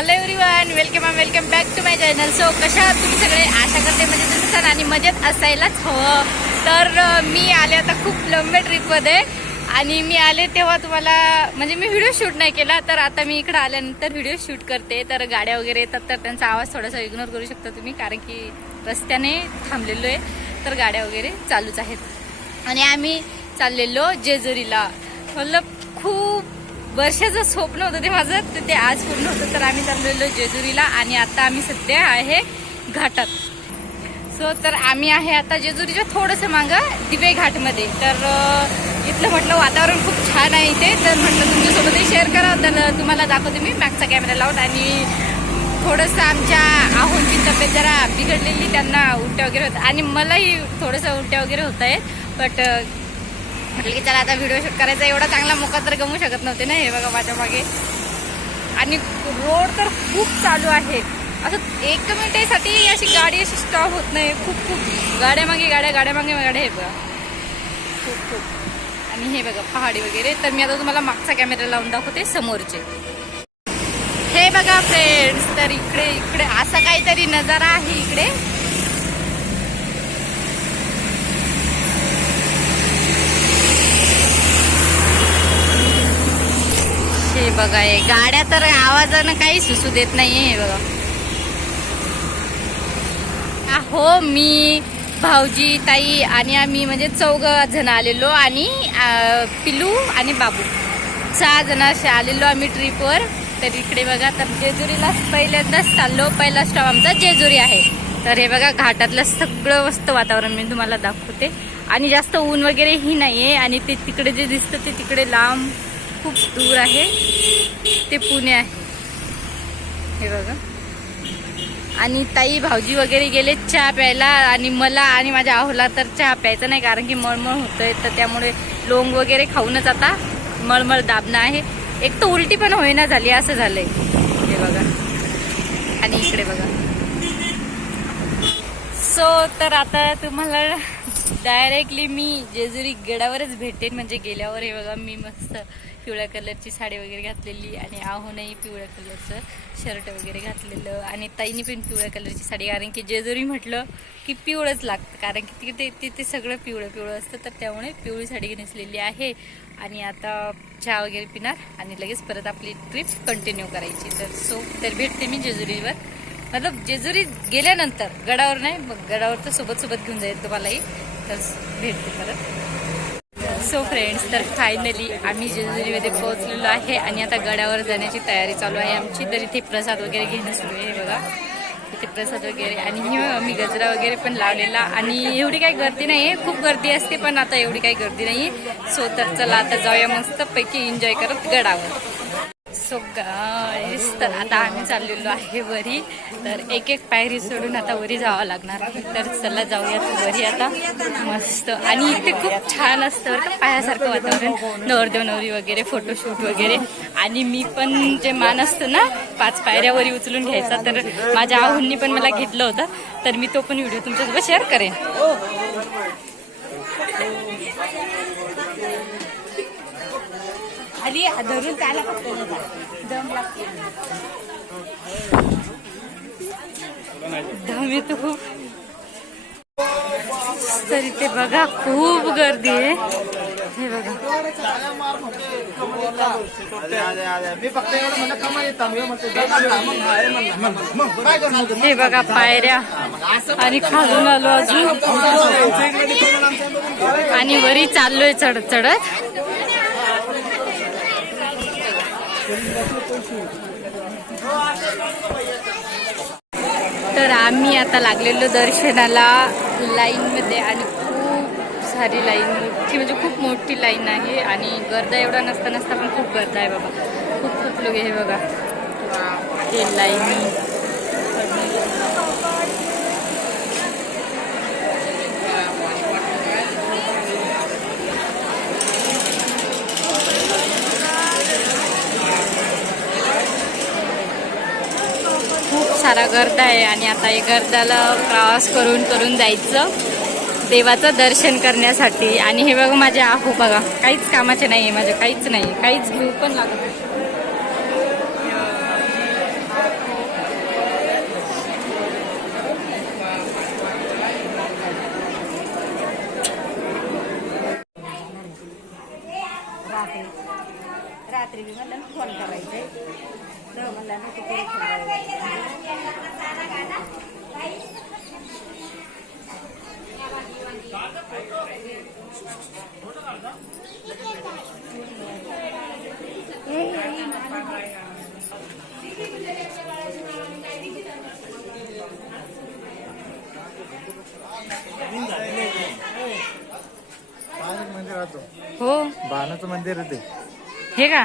Hello everyone welcome welcome back to my channel so कशा आहात तुम्ही सगळे? आशा करते म्हणजे तुम्ही सण आणि मजेत असायलाच हवं. तर मी आले आता खूप लंबे ट्रिपमध्ये आणि मी आले तेव्हा तुम्हाला म्हणजे मी व्हिडिओ शूट नाही केला तर आता मी इकडे आल्यानंतर व्हिडिओ शूट करते. तर गाड्या वगैरे येतात तर त्यांचा आवाज थोडासा इग्नोर करू शकता तुम्ही कारण की रस्त्याने थांबलेलो आहे. तर गाड्या वगैरे चालूच आहेत. आणि आम्ही चाललेलो जेजुरीला. मतलब खूप वर्षाचं स्वप्न होतं ते माझं तर ते आज पूर्ण होतं. तर आम्ही चाललेलो जेजुरीला आणि आता आम्ही सध्या आहे घाटात. सो तर आम्ही आहे आता जेजुरीच्या थोडंसं मागं दिवे घाटमध्ये. तर इथलं म्हटलं वातावरण खूप छान आहे इथे. तर म्हटलं तुमच्यासोबतही शेअर करा तर तुम्हाला दाखवते मी मॅगचा कॅमेरा लावून. आणि थोडंसं आमच्या आहोंची तब्येत जरा बिघडलेली त्यांना उलट्या वगैरे होत आणि मलाही थोडंसं उलट्या वगैरे होत आहे बट म्हटलं की चला आता व्हिडिओ शूट करायचा. एवढा चांगला मोका तर गमू शकत नव्हते ना हे बघा माझ्या मागे. आणि रोड तर खूप चालू आहे. असं एक मिनिटासाठी अशी गाडी अशी स्टॉप होत नाही. खूप खूप. गाड्या मागे गाड्या गाड्या मागे गाड्या हे बघा. खूप खूप. आणि हे बघा पहाडी वगैरे. तर मी आता तुम्हाला मागचा कॅमेरा लावून दाखवते समोरचे. हे बघा फ्रेंड्स तर इकडे इकडे असा काहीतरी नजारा आहे इकडे हे बघा हे गाड्या तर आवाजानं काही सुसू देत नाहीये हे बघा. हो मी भाऊजी ताई आणि आम्ही म्हणजे चौघ जण आलेलो आणि पिलू आणि बाबू. सहा जण असे आलेलो आम्ही ट्रिपवर. तर इकडे बघा तर जेजुरीला पहिल्यांदाच चाललो. पहिला स्टॉप आमचा जेजुरी आहे. तर हे बघा घाटातलं सगळं मस्त वातावरण मी तुम्हाला दाखवते. आणि जास्त ऊन वगैरे ही आहे आणि ते तिकडे जे दिसतं ते तिकडे लांब खूप दूर आहे. ते पुणे आहे. हे बघा. आणि ताई भाऊजी वगैरे गेले चहा प्यायला आणि मला आणि माझ्या आहोला तर चहा प्यायचा नाही कारण की मळमळ होतंय. तर त्यामुळे लोंग वगैरे खाऊनच आता मळमळ दाबणं आहे. एक तर उलटी पण होईना झाली असं झालंय. हे बघा. आणि इकडे बघा. सो तर आता तुम्हाला डायरेक्टली मी जेजुरी गडावरच भेटेन. म्हणजे गेल्यावर हे बघा मी मस्त पिवळ्या कलरची साडी वगैरे घातलेली आणि आहोनही पिवळ्या कलरचं शर्ट वगैरे घातलेलं. आणि ताईने पण पिवळ्या कलरची साडी कारण की जेजुरी म्हटलं की पिवळंच लागतं. कारण की तिथे तिथे सगळं पिवळं पिवळं असतं तर त्यामुळे पिवळी साडी नेसलेली आहे. आणि आता चहा वगैरे पिणार आणि लगेच परत आपली ट्रिप कंटिन्यू करायची. तर सो तर भेटते मी जेजुरीवर. मतलब जेजुरी गेल्यानंतर गडावर नाही मग गडावर तर सोबत सोबत घेऊन जाईल तुम्हालाही. तर भेटते परत. सो फ्रेंड्स तर फायनली आम्ही जेजुरीमध्ये पोहोचलेलो आहे आणि आता गडावर जाण्याची तयारी चालू आहे. आमची तर इथे प्रसाद वगैरे घेणं सुरू आहे बघा. इथे प्रसाद वगैरे आणि आम्ही मी गजरा वगैरे पण लावलेला आणि एवढी काही गर्दी नाही आहे खूप गर्दी असते पण आता एवढी काही गर्दी नाही आहे सो तर चला आता जाऊया मस्त पैकी एन्जॉय करत गडावर. सो गाईस तर आता आम्ही चाललेलो आहे वरी. तर एक एक पायरी सोडून आता वरी जावं लागणार. तर चला जाऊयात वरी आता. मस्त. आणि इथे खूप छान असतं बरं का पायासारखं वातावरण. नवरदेव नवरी वगैरे फोटोशूट वगैरे. आणि मी पण जे मान असतं ना पाच पायऱ्यावरी उचलून घ्यायचा. तर माझ्या आहुंनी पण मला घेतलं होतं. तर मी तो पण व्हिडिओ तुमच्यासोबत शेअर करेन. खाली धरून त्याला दम लागते दम येतो खूप. तर इथे बघा खूप गर्दी आहे. हे बघा. हे बघा पायऱ्या. आणि खालून आलो अजून. आणि वरी चाललोय चढत चढत तर आम्ही आता लागलेलो दर्शनाला लाईनमध्ये आणि खूप सारी लाईन मोठी म्हणजे खूप मोठी लाईन आहे आणि गर्दा एवढा नसता नसता पण खूप गर्दा आहे बाबा. खूप खूप लोक हे बघा. हे लाईन खूप सारा गर्द आहे आणि आता हे गर्दाला प्रवास करून करून जायचं देवाचं दर्शन करण्यासाठी. आणि हे बघा माझे आहो बघा. काहीच कामाचे नाही आहे माझं काहीच नाही काहीच घेऊ पण लागत आहे रात्री मी म्हणलं फोन करायचे तर म्हणलं ना तिकडे फोन करायचा. बाणाचं मंदिर आहे ते. हे का?